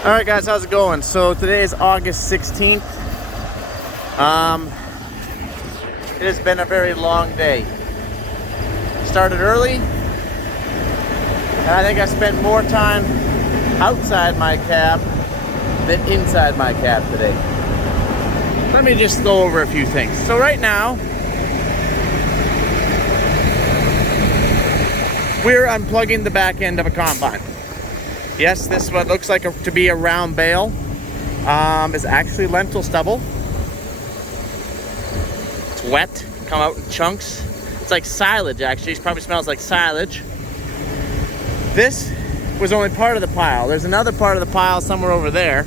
Alright guys, how's it going? So today is August 16th. It has been a very long day. Started early, and I think I spent more time outside my cab than inside my cab today. Let me just go over a few things. So right now, we're unplugging the back end of a combine. Yes, this is what looks like to be a round bale. Is actually lentil stubble. It's wet, come out in chunks. It's like silage actually, it probably smells like silage. This was only part of the pile. There's another part of the pile somewhere over there.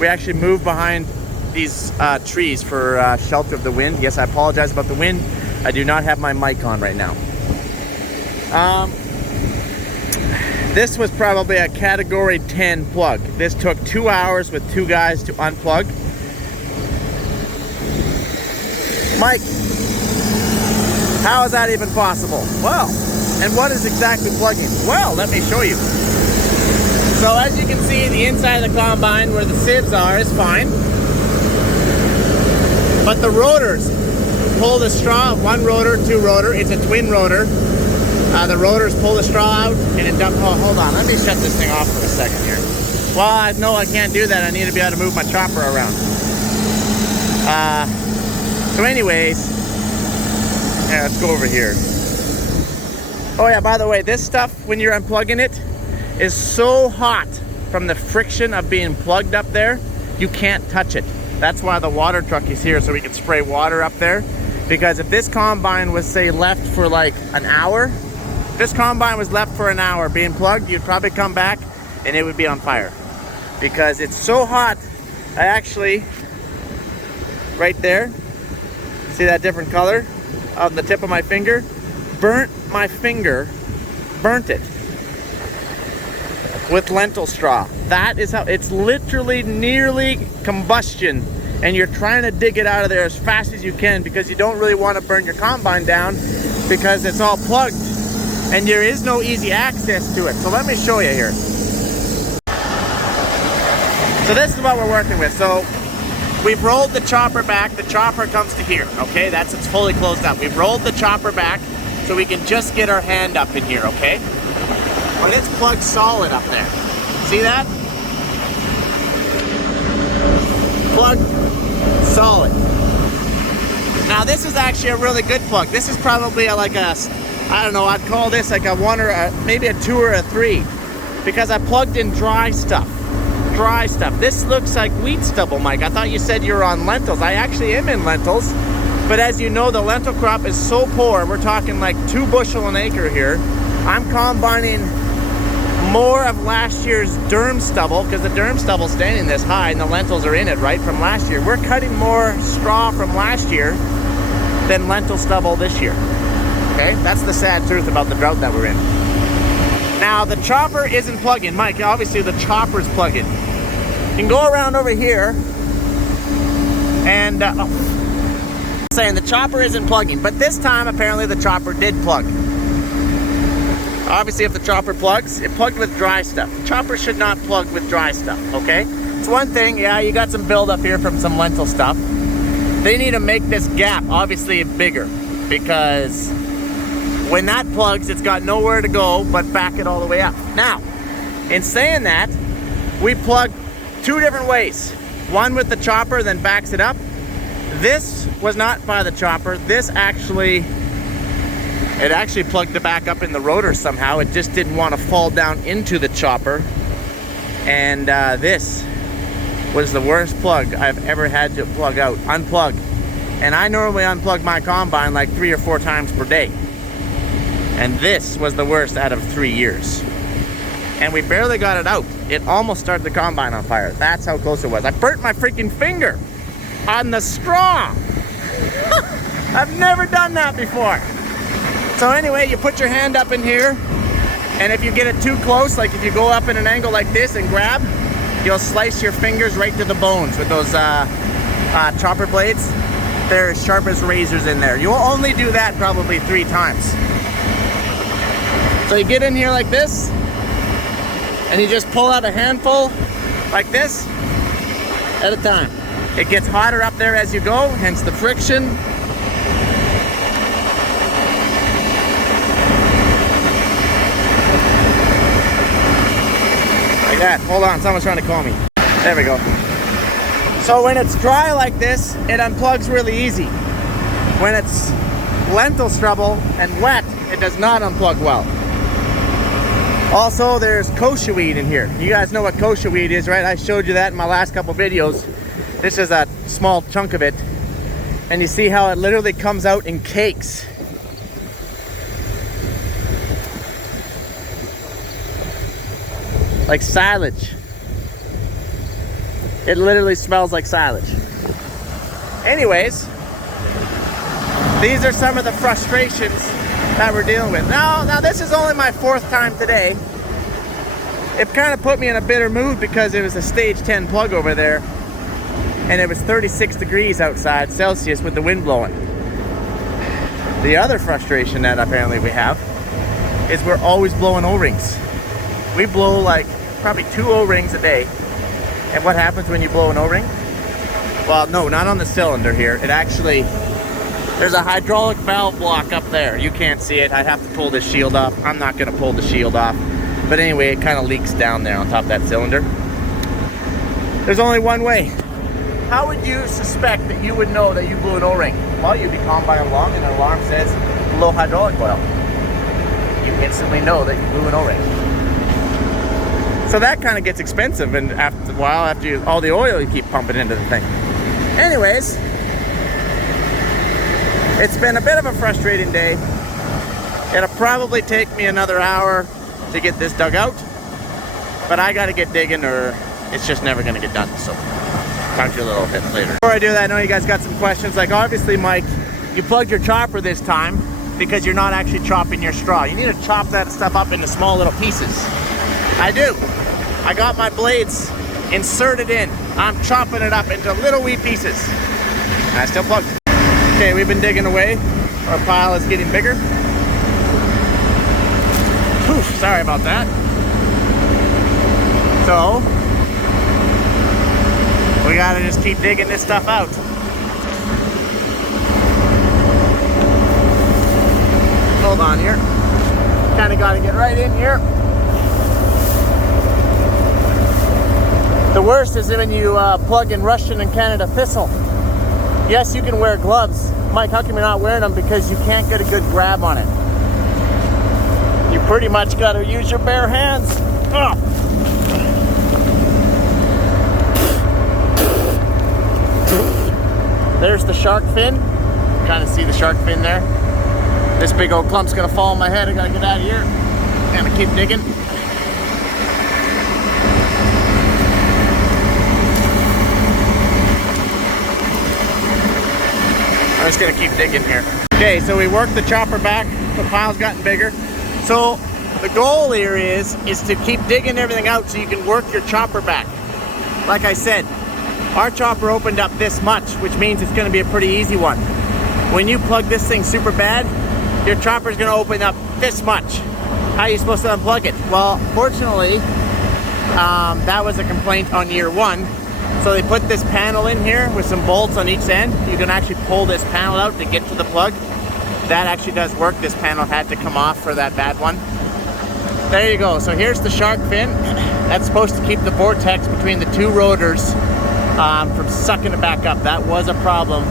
We actually moved behind these trees for shelter of the wind. Yes, I apologize about the wind. I do not have my mic on right now. This was probably a category 10 plug. This took 2 hours with 2 guys to unplug. Mike, how is that even possible? Well, and what is exactly plugging? Well, let me show you. So as you can see, the inside of the combine where the sieves are is fine. But the rotors pull the straw, 1 rotor, 2 rotor, it's a twin rotor. The rotors pull the straw out and it dumps. Oh, hold on, let me shut this thing off for a second here. Well, I know I can't do that. I need to be able to move my chopper around. So anyways, yeah, let's go over here. Oh yeah, by the way, this stuff, when you're unplugging it, is so hot from the friction of being plugged up there, you can't touch it. That's why the water truck is here, so we can spray water up there. Because if this combine was, say, left for like an hour, this combine was left for an hour being plugged, you'd probably come back and it would be on fire. Because it's so hot, I actually, right there, see that different color on the tip of my finger? Burnt my finger, burnt it with lentil straw. That is how, it's literally nearly combustion, and you're trying to dig it out of there as fast as you can because you don't really want to burn your combine down because it's all plugged and there is no easy access to it. So let me show you here. So this is what we're working with. So we've rolled the chopper back. The chopper comes to here, okay? It's fully closed up. We've rolled the chopper back so we can just get our hand up in here, okay? But it's plugged solid up there. See that? Plugged solid. Now this is actually a really good plug. This is probably like a, I don't know, I'd call this like a 1 or maybe a 2 or a 3 because I plugged in dry stuff. Dry stuff. This looks like wheat stubble, Mike. I thought you said you were on lentils. I actually am in lentils, but as you know, the lentil crop is so poor. We're talking like 2 bushel an acre here. I'm combining more of last year's durum stubble because the durum stubble's standing this high and the lentils are in it, right, from last year. We're cutting more straw from last year than lentil stubble this year. Okay, that's the sad truth about the drought that we're in. Now the chopper isn't plugging. Mike, obviously the chopper's plugging. You can go around over here and saying the chopper isn't plugging, but this time apparently the chopper did plug. Obviously if the chopper plugs, it plugged with dry stuff. The chopper should not plug with dry stuff, okay? It's one thing, yeah, you got some buildup here from some lentil stuff. They need to make this gap obviously bigger because when that plugs, it's got nowhere to go but back it all the way up. Now, in saying that, we plug 2 different ways. One with the chopper, then backs it up. This was not by the chopper. This actually, it actually plugged it back up in the rotor somehow. It just didn't want to fall down into the chopper. And this was the worst plug I've ever had to unplug. And I normally unplug my combine like 3 or 4 times per day. And this was the worst out of 3 years. And we barely got it out. It almost started the combine on fire. That's how close it was. I burnt my freaking finger on the straw. I've never done that before. So anyway, you put your hand up in here, and if you get it too close, like if you go up in an angle like this and grab, you'll slice your fingers right to the bones with those chopper blades. They're as sharp as razors in there. You'll only do that probably 3 times. So you get in here like this, and you just pull out a handful, like this at a time. It gets hotter up there as you go, hence the friction. Like that. Hold on, someone's trying to call me. There we go. So when it's dry like this, it unplugs really easy. When it's lentil stubble and wet, it does not unplug well. Also, there's kochia weed in here. You guys know what kochia weed is, right? I showed you that in my last couple videos. This is a small chunk of it. And you see how it literally comes out in cakes. Like silage. It literally smells like silage. Anyways, these are some of the frustrations that we're dealing with. Now this is only my 4th time today. It kind of put me in a bitter mood because it was a stage 10 plug over there and it was 36 degrees outside Celsius with the wind blowing. The other frustration that apparently we have is we're always blowing O-rings. We blow like probably 2 O-rings a day. And what happens when you blow an O-ring? Well, no, not on the cylinder here. It actually, there's a hydraulic valve block up there. You can't see it. I'd have to pull this shield off. I'm not gonna pull the shield off. But anyway, it kind of leaks down there on top of that cylinder. There's only one way. How would you suspect that you would know that you blew an O-ring? Well, you'd be calmed by an alarm and an alarm says low hydraulic oil. You instantly know that you blew an O-ring. So that kind of gets expensive, and after a while, after all the oil you keep pumping into the thing. Anyways, it's been a bit of a frustrating day. It'll probably take me another hour to get this dug out, but I gotta get digging or it's just never gonna get done. So talk to you a little bit later. Before I do that, I know you guys got some questions. Like, obviously, Mike, you plugged your chopper this time because you're not actually chopping your straw. You need to chop that stuff up into small little pieces. I do. I got my blades inserted in. I'm chopping it up into little wee pieces. And I still plugged. Okay, we've been digging away. Our pile is getting bigger. Whew, sorry about that. So, we gotta just keep digging this stuff out. Hold on here. Kinda gotta get right in here. The worst is when you plug in Russian and Canada thistle. Yes, you can wear gloves. Mike, how come you're not wearing them? Because you can't get a good grab on it. You pretty much got to use your bare hands. Oh. There's the shark fin. Kind of see the shark fin there. This big old clump's gonna fall on my head. I gotta get out of here. Gotta keep digging. I'm just gonna keep digging here. Okay, so we worked the chopper back. The pile's gotten bigger. So the goal here is to keep digging everything out so you can work your chopper back. Like I said, our chopper opened up this much, which means it's gonna be a pretty easy one. When you plug this thing super bad, your chopper's gonna open up this much. How are you supposed to unplug it? Well, fortunately, that was a complaint on year 1. So they put this panel in here with some bolts on each end. You can actually pull this panel out to get to the plug. That actually does work. This panel had to come off for that bad one. There you go. So here's the shark fin. That's supposed to keep the vortex between the 2 rotors from sucking it back up. That was a problem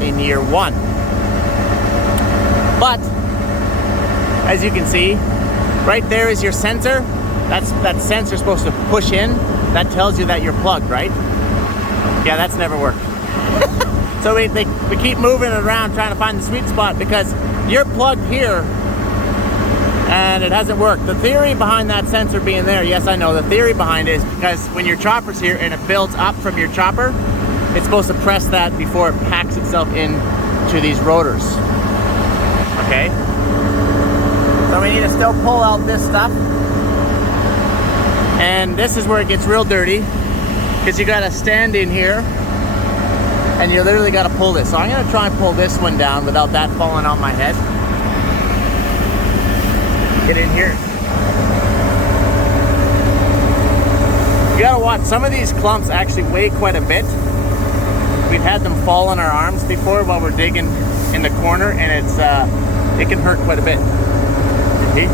in year 1. But as you can see, right there is your sensor. That sensor supposed to push in. That tells you that you're plugged, right? Yeah, that's never worked. So we keep moving it around trying to find the sweet spot because you're plugged here and it hasn't worked. The theory behind that sensor being there, yes, I know. The theory behind it is because when your chopper's here and it builds up from your chopper, it's supposed to press that before it packs itself into these rotors. Okay? So we need to still pull out this stuff. And this is where it gets real dirty because you gotta stand in here and you literally gotta pull this. So I'm gonna try and pull this one down without that falling on my head. Get in here. gotta watch. Some of these clumps actually weigh quite a bit. We've had them fall on our arms before while we're digging in the corner, and it can hurt quite a bit. See?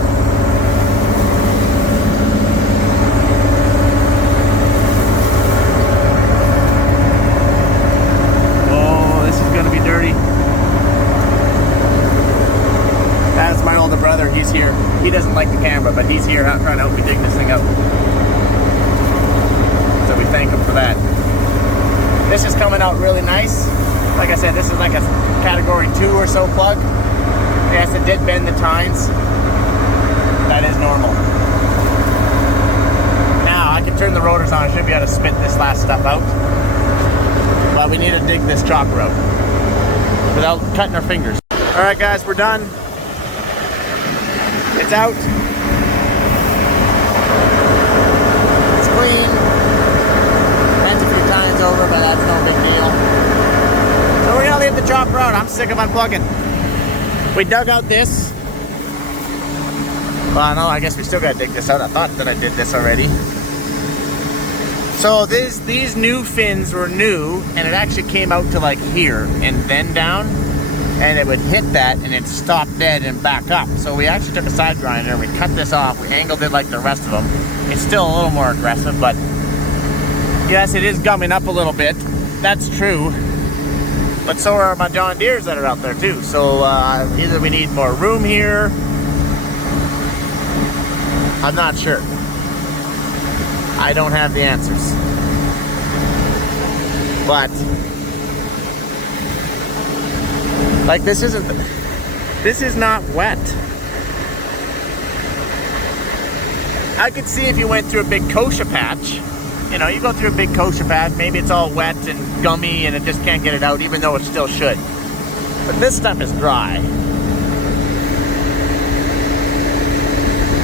Oh, this is gonna be dirty. That's my older brother. He's here. He doesn't like the camera, but he's here trying to help me dig this thing out. So we thank him for that. This is coming out really nice. Like I said, this is like a category 2 or so plug. Yes, it did bend the tines. That is normal. Now I can turn the rotors on. I should be able to spit this last stuff out. But we need to dig this chopper out without cutting our fingers. All right, guys, we're done. It's out. It's clean. Bent a few times over, but that's no big deal. So we're gonna leave the chopper out. I'm sick of unplugging. We dug out this. Well, no, I guess we still gotta dig this out. I thought that I did this already. So these new fins were new, and it actually came out to like here and then down. And it would hit that and it stopped dead and back up. So we actually took a side grinder and we cut this off. We angled it like the rest of them. It's still a little more aggressive, but yes, it is gumming up a little bit. That's true. But so are my John Deeres that are out there too. So either we need more room here. I'm not sure. I don't have the answers. But like this is not wet. I could see if you went through a big kochia patch. You know, you go through a big kochia patch, maybe it's all wet and gummy and it just can't get it out, even though it still should. But this stuff is dry.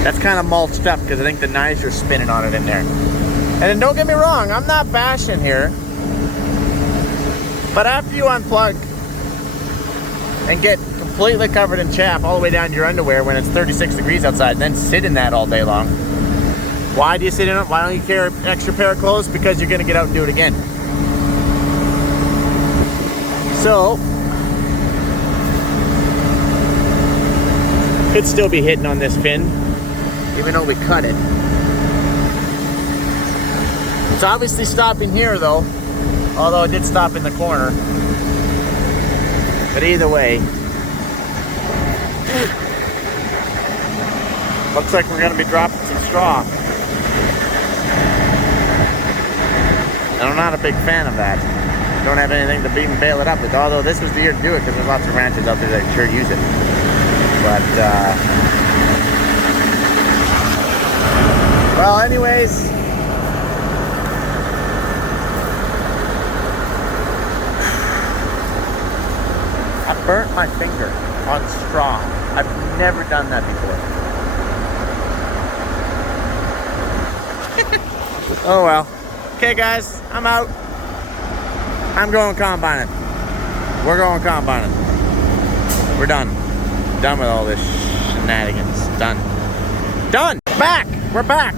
That's kind of mulched up because I think the knives are spinning on it in there. And then don't get me wrong, I'm not bashing here. But after you unplug and get completely covered in chaff all the way down to your underwear when it's 36 degrees outside, and then sit in that all day long. Why do you sit in it? Why don't you carry an extra pair of clothes? Because you're gonna get out and do it again. So, could still be hitting on this fin, even though we cut it. It's obviously stopping here though, although it did stop in the corner. But either way, looks like we're gonna be dropping some straw. And I'm not a big fan of that. Don't have anything to even bail it up with, although this was the year to do it because there's lots of ranchers out there that sure use it. But, well, anyways, I burnt my finger on straw. I've never done that before. Oh well. Okay guys, I'm out. I'm going combining. We're going combining. We're done. Done with all this shenanigans. Done. Done! Back! We're back!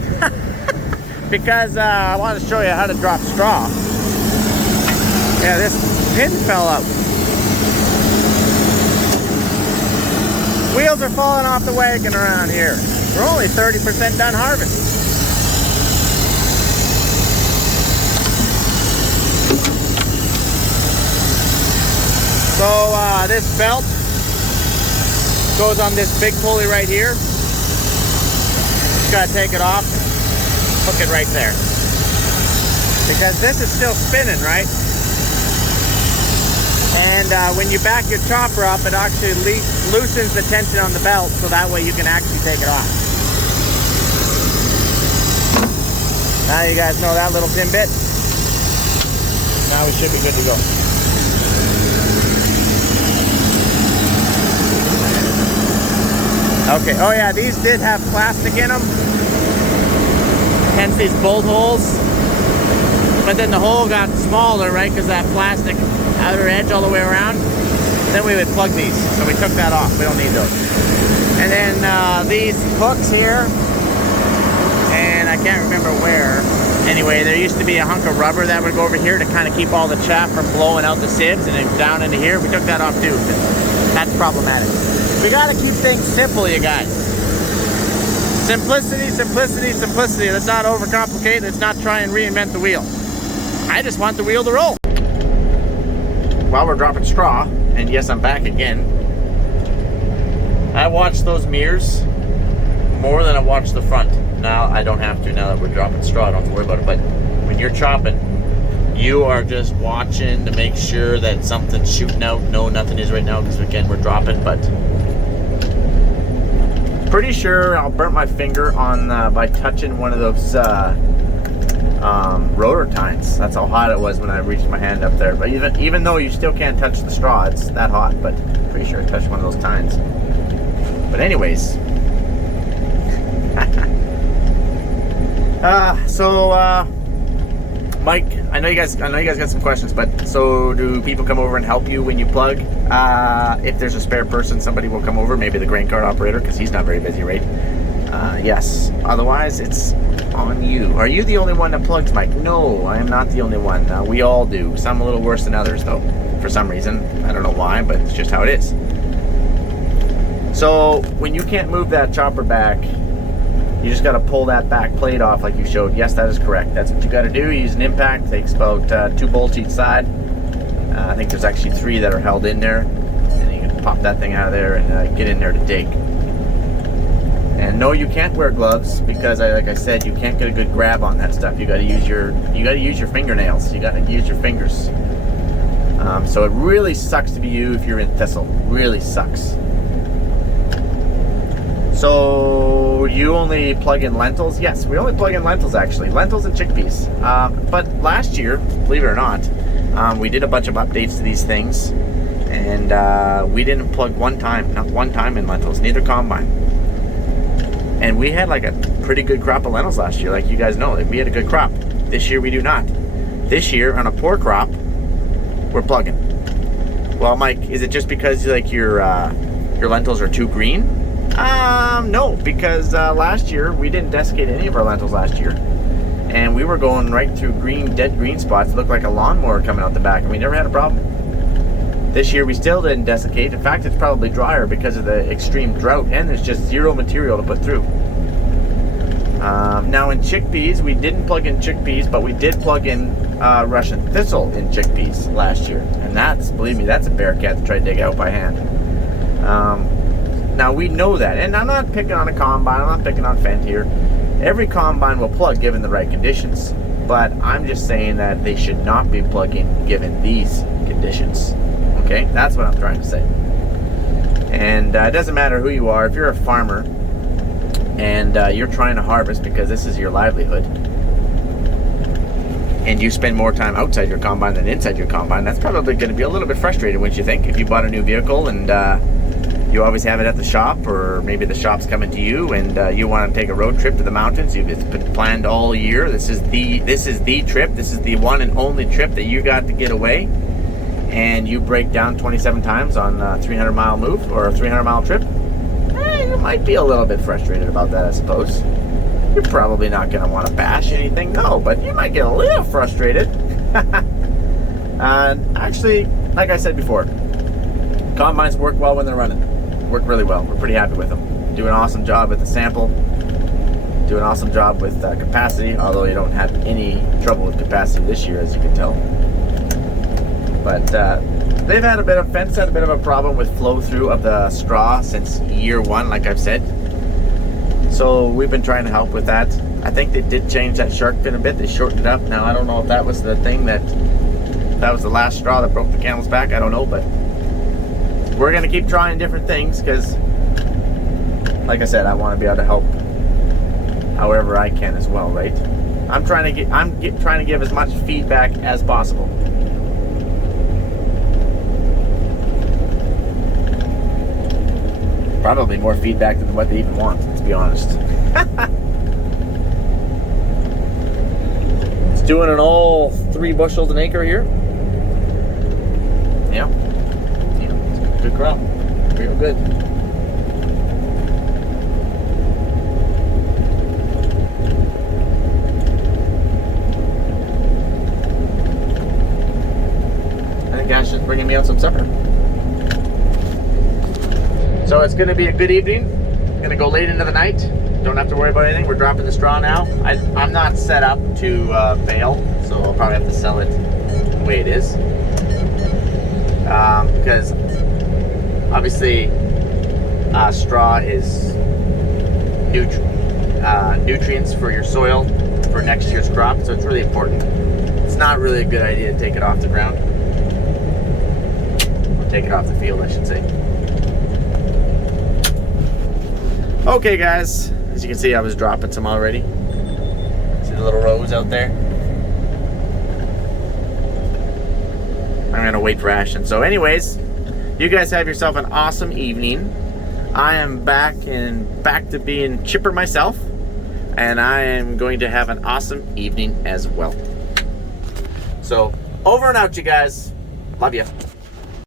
Because I wanted to show you how to drop straw. Yeah, this pin fell out. Wheels are falling off the wagon around here. We're only 30% done harvesting. So this belt goes on this big pulley right here. Just gotta take it off, hook it right there. Because this is still spinning, right? And when you back your chopper up, it actually loosens the tension on the belt, so that way you can actually take it off. Now you guys know that little tin bit. Now we should be good to go. Okay, oh yeah, these did have plastic in them. Hence these bolt holes. But then the hole got smaller, right, because that plastic outer edge all the way around. Then we would plug these, so we took that off. We don't need those. And then these hooks here, and I can't remember where. Anyway, there used to be a hunk of rubber that would go over here to kind of keep all the chaff from blowing out the sieves and then down into here. We took that off too. That's problematic. We gotta keep things simple, you guys. Simplicity, simplicity, simplicity. Let's not overcomplicate. Let's not try and reinvent the wheel. I just want the wheel to roll. While we're dropping straw, and yes, I'm back again, I watch those mirrors more than I watch the front. Now, I don't have to now that we're dropping straw. I don't have to worry about it. But when you're chopping, you are just watching to make sure that something's shooting out. No, nothing is right now because, again, we're dropping. But pretty sure I'll burn my finger on by touching one of those rotor tines. That's how hot it was when I reached my hand up there. But even though you still can't touch the straw, it's that hot. But pretty sure I touched one of those tines. But anyways, Mike, I know you guys got some questions. But so, do people come over and help you when you plug? If there's a spare person, somebody will come over. Maybe the grain cart operator, because he's not very busy, right? Yes. Otherwise, it's on you. Are you the only one that plugs, Mike? No, I am not the only one. We all do. Some a little worse than others, though. For some reason, I don't know why, but it's just how it is. So when you can't move that chopper back, you just got to pull that back plate off like you showed. Yes, that is correct. That's what you got to do. You use an impact. It takes about 2 bolts each side. I think there's actually 3 that are held in there. And you can pop that thing out of there and get in there to dig. And no, you can't wear gloves because, like I said, you can't get a good grab on that stuff. You got to use your fingernails. You got to use your fingers. So it really sucks to be you if you're in thistle. Really sucks. So you only plug in lentils? Yes, we only plug in lentils actually. Lentils and chickpeas. But last year, believe it or not, we did a bunch of updates to these things. And we didn't plug not one time in lentils, neither combine. And we had like a pretty good crop of lentils last year, like you guys know. Like we had a good crop. This year we do not. This year, on a poor crop, we're plugging. Well, Mike, is it just because like your lentils are too green? No, because last year we didn't desiccate any of our lentils last year, and we were going right through dead green spots. It looked like a lawnmower coming out the back, and we never had a problem. This year we still didn't desiccate. In fact, it's probably drier because of the extreme drought, and there's just zero material to put through. Now in chickpeas, we didn't plug in chickpeas, but we did plug in Russian thistle in chickpeas last year, and that's, believe me, that's a bear cat to try to dig out by hand. Now we know that, and I'm not picking on a combine, I'm not picking on Fendt here. Every combine will plug given the right conditions, but I'm just saying that they should not be plugging given these conditions. Okay, that's what I'm trying to say. And it doesn't matter who you are. If you're a farmer and you're trying to harvest because this is your livelihood, and you spend more time outside your combine than inside your combine, that's probably going to be a little bit frustrating, wouldn't you think? If you bought a new vehicle and you always have it at the shop, or maybe the shop's coming to you and you want to take a road trip to the mountains. It's been planned all year. This is the trip. This is the one and only trip that you got to get away, and you break down 27 times on a 300-mile move or a 300-mile trip. You might be a little bit frustrated about that, I suppose. You're probably not going to want to bash anything, no, but you might get a little frustrated. Actually, like I said before, combines work well when they're running. Work really well. We're pretty happy with them. Do an awesome job with the sample. Do an awesome job with capacity, although you don't have any trouble with capacity this year, as you can tell. But they've had Fendts had a bit of a problem with flow through of the straw since year 1, like I've said. So we've been trying to help with that. I think they did change that shark fin a bit. They shortened it up. Now I don't know if that was the thing that was the last straw that broke the camel's back. I don't know, but we're gonna keep trying different things because, like I said, I want to be able to help however I can as well, right? I'm trying to give as much feedback as possible. Probably more feedback than what they even want, to be honest. It's doing an all 3 bushels an acre here. Yeah. It's a good crop. Real good. Ashton's bringing me out some supper. So it's going to be a good evening. Going to go late into the night. Don't have to worry about anything. We're dropping the straw now. I'm not set up to bale, so I'll probably have to sell it the way it is. Because obviously straw is nutrients for your soil for next year's crop, so it's really important. It's not really a good idea to take it off the ground. Or take it off the field, I should say. Okay guys, as you can see I was dropping some already. See the little rows out there? I'm gonna wait for Ashton. So anyways, you guys have yourself an awesome evening. I am back to being chipper myself, and I am going to have an awesome evening as well. So over and out, you guys. Love you.